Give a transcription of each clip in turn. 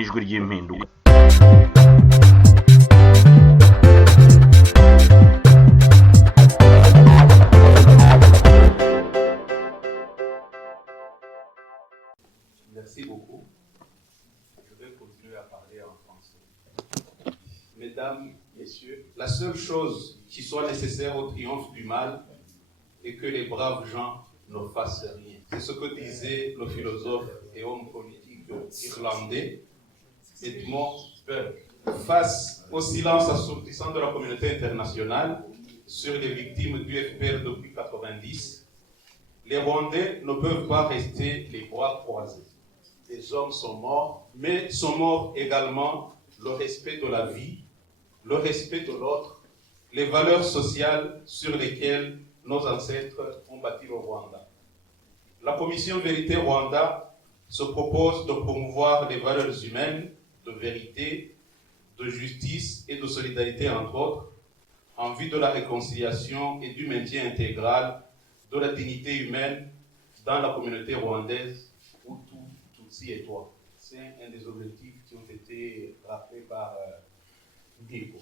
n'ijwi ry'impinduka. Merci beaucoup. Je vais continuer à parler en français. Mesdames, Messieurs, la seule chose qui soit nécessaire au triomphe du mal est que les braves gens ne fassent rien. C'est ce que disait le philosophe et homme politique irlandais Edmund Burke. Face au silence assourdissant de la communauté internationale sur les victimes du FPR depuis 1990, les Rwandais ne peuvent pas rester les bras croisés. Les hommes sont morts, mais sont morts également le respect de la vie, le respect de l'autre, les valeurs sociales sur lesquelles nos ancêtres ont bâti le Rwanda. La Commission Vérité Rwanda se propose de promouvoir les valeurs humaines, de vérité, de justice et de solidarité entre autres, en vue de la réconciliation et du maintien intégral de la dignité humaine dans la communauté rwandaise, Hutu, Tutsi et Twa. C'est un des objectifs qui ont été rappelés par Nico.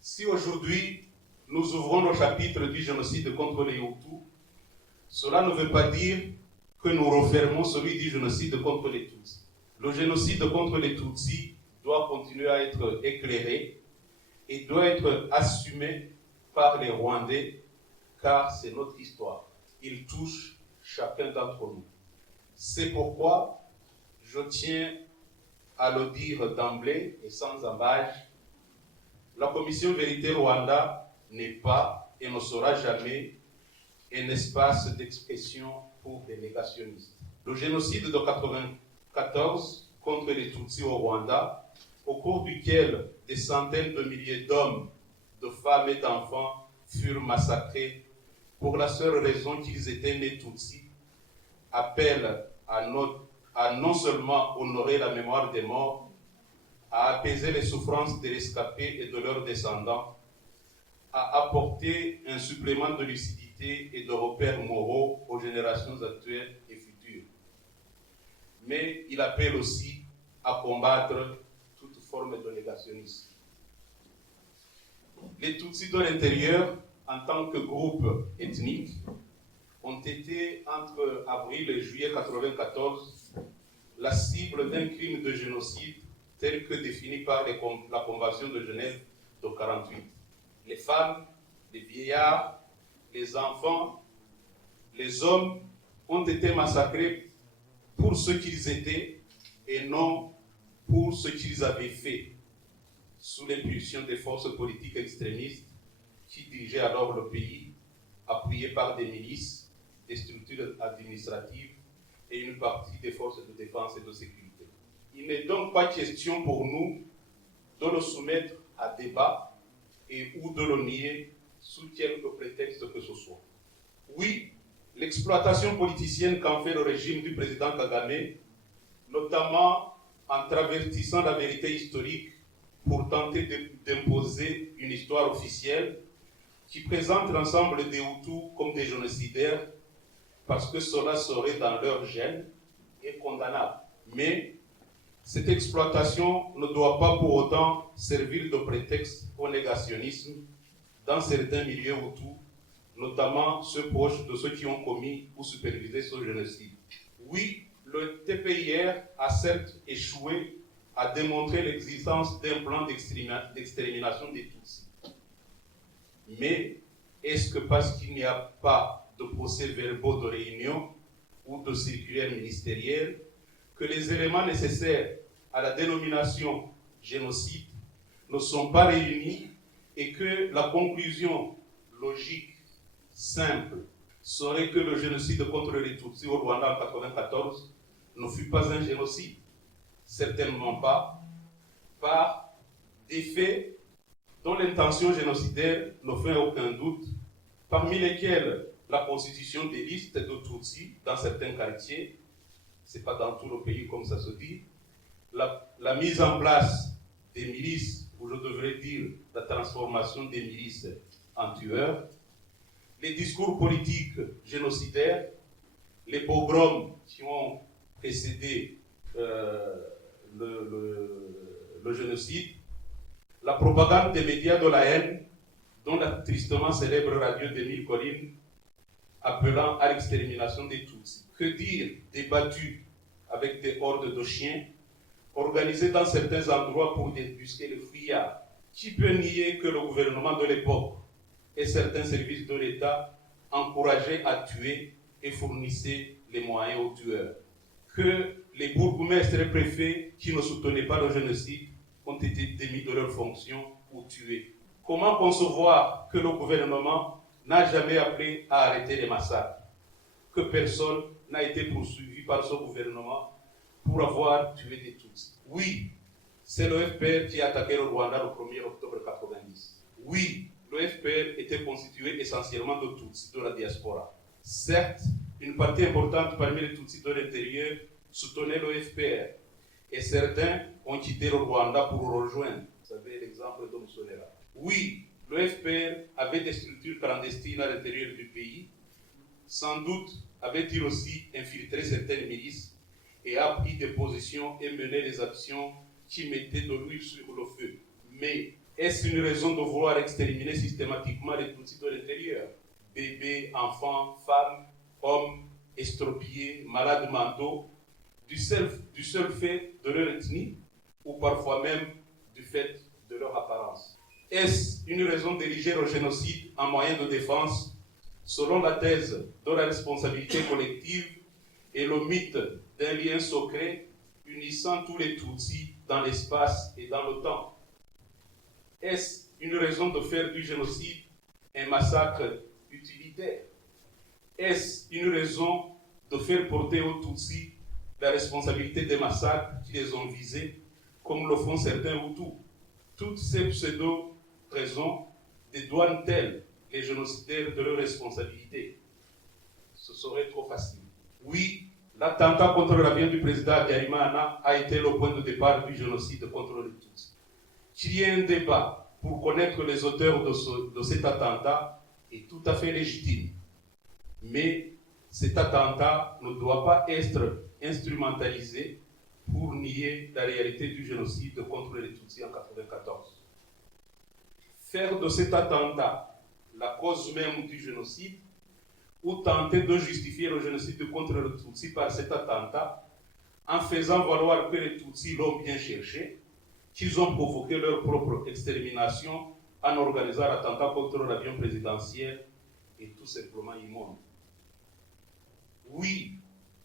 Si aujourd'hui nous ouvrons le chapitre du génocide contre les Hutus, cela ne veut pas dire que nous refermons celui du génocide contre les Tutsis. Le génocide contre les Tutsis doit continuer à être éclairé et doit être assumé par les Rwandais, car c'est notre histoire. Il touche chacun d'entre nous. C'est pourquoi je tiens à le dire d'emblée et sans embâche, la Commission Vérité Rwanda n'est pas et ne sera jamais un espace d'expression pour des négationnistes. Le génocide de 1994 contre les Tutsis au Rwanda, au cours duquel des centaines de milliers d'hommes, de femmes et d'enfants furent massacrés pour la seule raison qu'ils étaient nés Tutsis, appelle à non seulement honorer la mémoire des morts, à apaiser les souffrances des rescapés et de leurs descendants, à apporter un supplément de lucidité et de repères moraux aux générations actuelles et futures. Mais il appelle aussi à combattre toute forme de négationnisme. Les Tutsis de l'intérieur, en tant que groupe ethnique, ont été, entre avril et juillet 1994, la cible d'un crime de génocide tel que défini par la Convention de Genève de 1948. Les femmes, les vieillards, les enfants, les hommes ont été massacrés pour ce qu'ils étaient et non pour ce qu'ils avaient fait, sous l'impulsion des forces politiques extrémistes qui dirigeaient alors le pays, appuyés par des milices, des structures administratives et une partie des forces de défense et de sécurité. Il n'est donc pas question pour nous de le soumettre à débat ou de le nier sous quelque prétexte que ce soit. Oui, l'exploitation politicienne qu'en fait le régime du président Kagame, notamment en travertissant la vérité historique pour tenter d'imposer une histoire officielle qui présente l'ensemble des Hutus comme des génocidaires parce que cela serait dans leur gène, est condamnable. Mais cette exploitation ne doit pas pour autant servir de prétexte au négationnisme dans certains milieux Hutus, notamment ceux proches de ceux qui ont commis ou supervisé ce génocide. Oui, le TPIR a certes échoué à démontrer l'existence d'un plan d'extermination des Tutsis. Mais est-ce que parce qu'il n'y a pas de procès-verbaux de réunion ou de circulaire ministérielle, que les éléments nécessaires à la dénomination génocide ne sont pas réunis et que la conclusion logique, simple, serait que le génocide contre les Tutsis au Rwanda en 1994 ne fut pas un génocide? Certainement pas, par des faits dont l'intention génocidaire ne fait aucun doute, parmi lesquels la constitution des listes de Tutsis dans certains quartiers, c'est pas dans tout le pays comme ça se dit, la mise en place des milices, ou je devrais dire la transformation des milices en tueurs, les discours politiques génocidaires, les pogroms qui ont précédé le génocide, la propagande des médias de la haine, dont la tristement célèbre radio d'Émile Colline, appelant à l'extermination des Tutsis. Que dire des battues avec des hordes de chiens, organisées dans certains endroits pour débusquer les fuyards? Qui peut nier que le gouvernement de l'époque et certains services de l'État encourageaient à tuer et fournissaient les moyens aux tueurs? Que les bourgmestres et préfets qui ne soutenaient pas le génocide ont été démis de leurs fonctions ou tués? Comment concevoir que le gouvernement n'a jamais appelé à arrêter les massacres? Que personne n'a été poursuivi par ce gouvernement pour avoir tué des Tutsis? Oui, c'est le FPR qui a attaqué le Rwanda le 1er octobre 1990. Oui, le FPR était constitué essentiellement de Tutsis de la diaspora. Certes, une partie importante parmi les Tutsis de l'intérieur soutenait le FPR, et certains ont quitté le Rwanda pour le rejoindre. Vous savez l'exemple de Mussolera. Oui, le FPR avait des structures clandestines à l'intérieur du pays. Sans doute avait-il aussi infiltré certaines milices et a pris des positions et mené des actions qui mettaient de l'huile sur le feu. Mais est-ce une raison de vouloir exterminer systématiquement les Tutsis de l'intérieur? Bébés, enfants, femmes, hommes, estropiés, malades mentaux, du seul fait de leur ethnie ou parfois même du fait de leur apparence? Est-ce une raison d'ériger le génocide en moyen de défense selon la thèse de la responsabilité collective et le mythe d'un lien secret unissant tous les Tutsis dans l'espace et dans le temps? Est-ce une raison de faire du génocide un massacre utilitaire? Est-ce une raison de faire porter aux Tutsis la responsabilité des massacres qui les ont visés, comme le font certains Hutus? Toutes ces pseudo-raisons dédouanent-elles les génocidaires de leur responsabilité? Ce serait trop facile. Oui, l'attentat contre l'avion du président Habyarimana a été le point de départ du génocide contre les Tutsis. Qu'il y ait un débat pour connaître les auteurs de cet attentat est tout à fait légitime. Mais cet attentat ne doit pas être instrumentalisé pour nier la réalité du génocide contre les Tutsis en 1994. Faire de cet attentat la cause même du génocide ou tenter de justifier le génocide contre les Tutsis par cet attentat en faisant valoir que les Tutsis l'ont bien cherché, qu'ils ont provoqué leur propre extermination en organisant l'attentat contre l'avion présidentiel, est tout simplement immonde. Oui,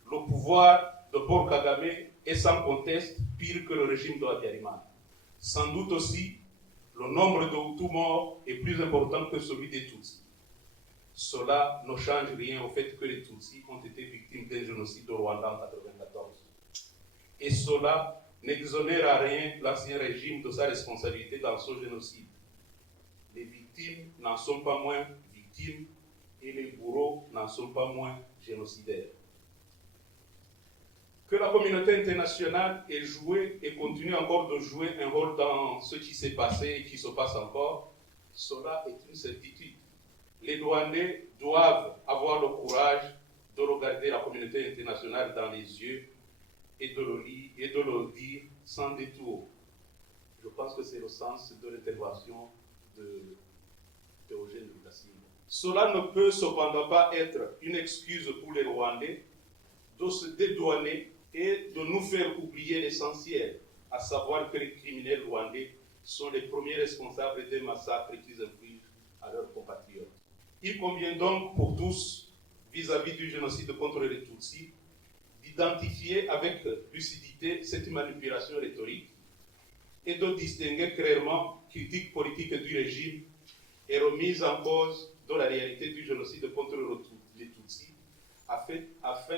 le pouvoir de Paul Kagame est sans conteste pire que le régime de Habyarimana. Sans doute aussi, le nombre de Hutus morts est plus important que celui des Tutsis. Cela ne change rien au fait que les Tutsis ont été victimes d'un génocide au Rwanda en 1994. Et cela n'exonère à rien l'ancien régime de sa responsabilité dans ce génocide. Les victimes n'en sont pas moins victimes et les bourreaux n'en sont pas moins génocidaires. Que la communauté internationale ait joué et continue encore de jouer un rôle dans ce qui s'est passé et qui se passe encore, cela est une certitude. Les Rwandais doivent avoir le courage de regarder la communauté internationale dans les yeux et de le dire sans détour. Je pense que c'est le sens de l'intervention de Théogène Rudasinghe. Cela ne peut cependant pas être une excuse pour les Rwandais de se dédouaner et de nous faire oublier l'essentiel, à savoir que les criminels rwandais sont les premiers responsables des massacres qu'ils infligent à leurs compatriotes. Il convient donc pour tous, vis-à-vis du génocide contre les Tutsis, d'identifier avec lucidité cette manipulation rhétorique et de distinguer clairement critique politique du régime et remise en cause de la réalité du génocide contre les Tutsis, afin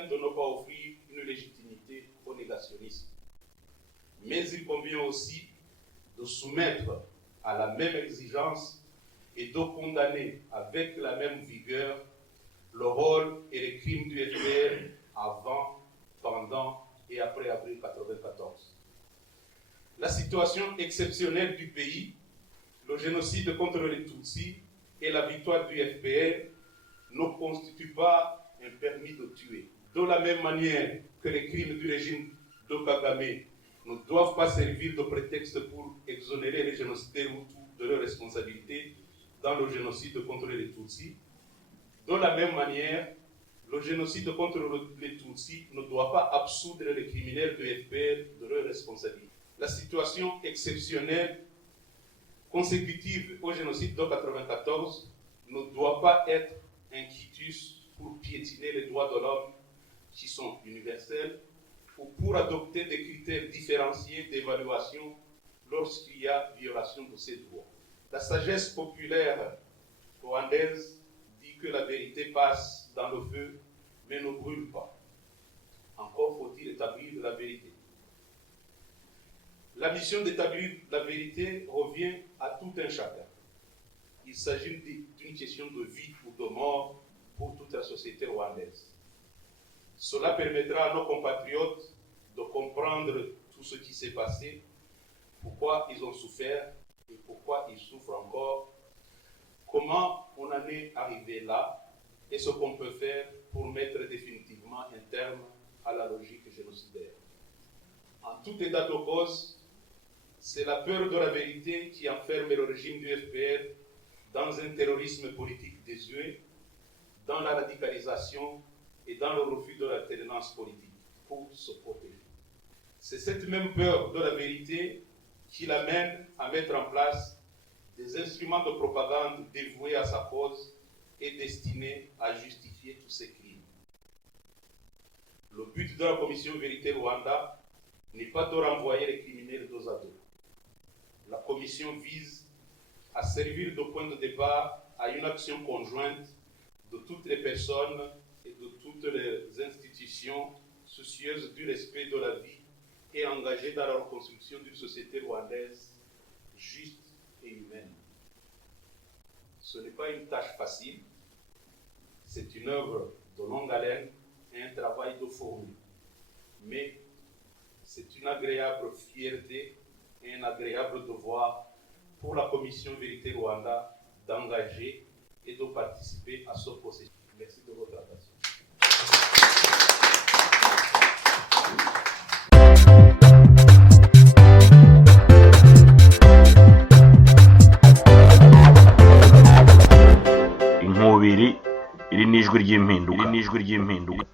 de ne pas offrir une légitimité au négationnisme. Mais il convient aussi de soumettre à la même exigence et de condamner avec la même vigueur le rôle et les crimes du FPR avant, pendant et après avril 1994. La situation exceptionnelle du pays, le génocide contre les Tutsis et la victoire du FPR ne constituent pas un permis de tuer. De la même manière que les crimes du régime de Kagame ne doivent pas servir de prétexte pour exonérer les génocidaires Hutus de leurs responsabilités dans le génocide contre les Tutsis. De la même manière, le génocide contre les Tutsis ne doit pas absoudre les criminels de FPR de leurs responsabilités. La situation exceptionnelle consécutive au génocide de 1994 ne doit pas être un quitus pour piétiner les droits de l'homme qui sont universels ou pour adopter des critères différenciés d'évaluation lorsqu'il y a violation de ces droits. La sagesse populaire rwandaise dit que la vérité passe dans le feu, mais ne brûle pas. Encore faut-il établir la vérité. La mission d'établir la vérité revient à tout un chacun. Il s'agit d'une question de vie ou de mort pour toute la société rwandaise. Cela permettra à nos compatriotes de comprendre tout ce qui s'est passé, pourquoi ils ont souffert et pourquoi ils souffrent encore, comment on en est arrivé là et ce qu'on peut faire pour mettre définitivement un terme à la logique génocidaire. En tout état de cause, c'est la peur de la vérité qui enferme le régime du FPR dans un terrorisme politique désuet, dans la radicalisation et dans le refus de l'alternance politique pour se protéger. C'est cette même peur de la vérité qui l'amène à mettre en place des instruments de propagande dévoués à sa cause et destinés à justifier tous ces crimes. Le but de la commission Vérité Rwanda n'est pas de renvoyer les criminels dos à dos. La commission vise à servir de point de départ à une action conjointe de toutes les personnes et de toutes les institutions soucieuses du respect de la vie et engagées dans la reconstruction d'une société rwandaise juste et humaine. Ce n'est pas une tâche facile, c'est une œuvre de longue haleine et un travail de fourmi. Mais c'est une agréable fierté et un agréable devoir pour la commission Vérité Rwanda d'engager et de participer à ce processus. Merci de votre attention. Inkubiri iri n'ijwi ry'impinduka.